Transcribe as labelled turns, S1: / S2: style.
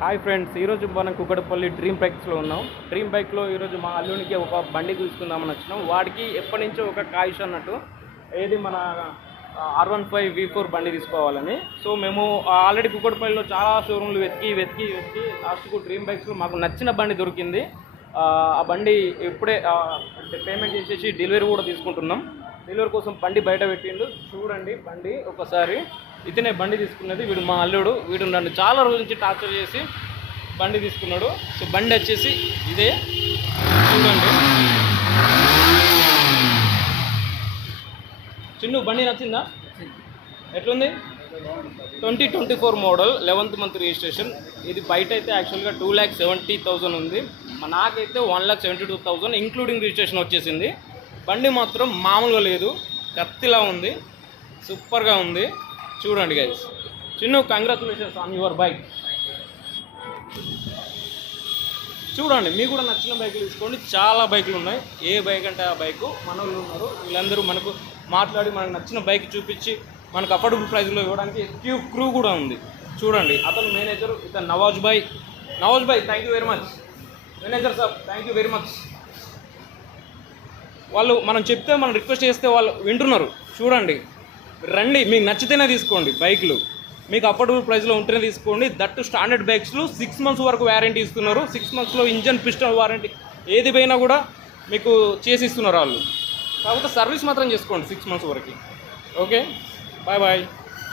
S1: Hi friends ఈరోజు మనం Kukkadapalli dream బైక్స్లో ఉన్నాం. డ్రీమ్ బైక్లో ఈరోజు మా అల్లునికి ఒక బండి తీసుకుందామని వచ్చినాం. వాడికి ఎప్పటి నుంచో ఒక కాయిష్ అన్నట్టు ఏది మన R one five V four బండి తీసుకోవాలని. సో మేము ఆల్రెడీ కుక్కడపల్లిలో చాలా షోరూమ్లు వెతికి వెతికి వెతికి లాస్ట్కు డ్రీమ్ బైక్స్లో మాకు నచ్చిన బండి దొరికింది. ఆ బండి ఇప్పుడే అంటే పేమెంట్ చేసేసి డెలివరీ కూడా తీసుకుంటున్నాం. డెలివరీ కోసం బండి బయట పెట్టిండు. చూడండి బండి ఒకసారి. ఇతనే బండి తీసుకున్నది వీడు మా అల్లుడు. వీడు నన్ను చాలా రోజుల నుంచి టార్చర్ చేసి బండి తీసుకున్నాడు. సో బండి వచ్చేసి ఇదే. చూడండి. చిన్ను బండి నచ్చిందా? ఎట్లుంది? Twenty twenty four model eleventh month registration. ఇది బయట అయితే యాక్చువల్గా టూ ల్యాక్ సెవెంటీ థౌసండ్ ఉంది. నాకైతే one lakh seventy two thousand including registration వచ్చేసింది. బండి మాత్రం మామూలుగా లేదు. కత్తిలా ఉంది. సూపర్గా ఉంది. చూడండి guys Chinnu congratulations on your bike చూడండి మీకు కూడా నచ్చిన బైకులు తీసుకోండి. చాలా బైకులు ఉన్నాయి. ఏ బైక్ అంటే ఆ బైక్ మన వాళ్ళు ఉన్నారు. వీళ్ళందరూ మనకు మాట్లాడి మనకు నచ్చిన బైక్ చూపించి మనకు అఫోర్డబుల్ ప్రైస్లో ఇవ్వడానికి క్యూ క్రూ కూడా ఉంది. చూడండి అతను మేనేజర్ ఇతను నవాజ్ భాయ్. నవాజ్ భాయ్ thank you very much manager sir thank you very much వాళ్ళు మనం చెప్తే మనం రిక్వెస్ట్ చేస్తే వాళ్ళు వింటున్నారు. చూడండి. రండి మీకు నచ్చితేనే తీసుకోండి బైక్లు. మీకు అఫోర్డబుల్ ప్రైస్లో ఉంటేనే తీసుకోండి. దట్టు స్టాండర్డ్ బైక్స్లో సిక్స్ మంత్స్ వరకు వారంటీ ఇస్తున్నారు. సిక్స్ మంత్స్లో ఇంజన్ పిస్టల్ వారంటీ ఏది పోయినా కూడా మీకు చేసి ఇస్తున్నారు వాళ్ళు. కాకపోతే సర్వీస్ మాత్రం చేసుకోండి సిక్స్ మంత్స్ వరకు. Okay bye bye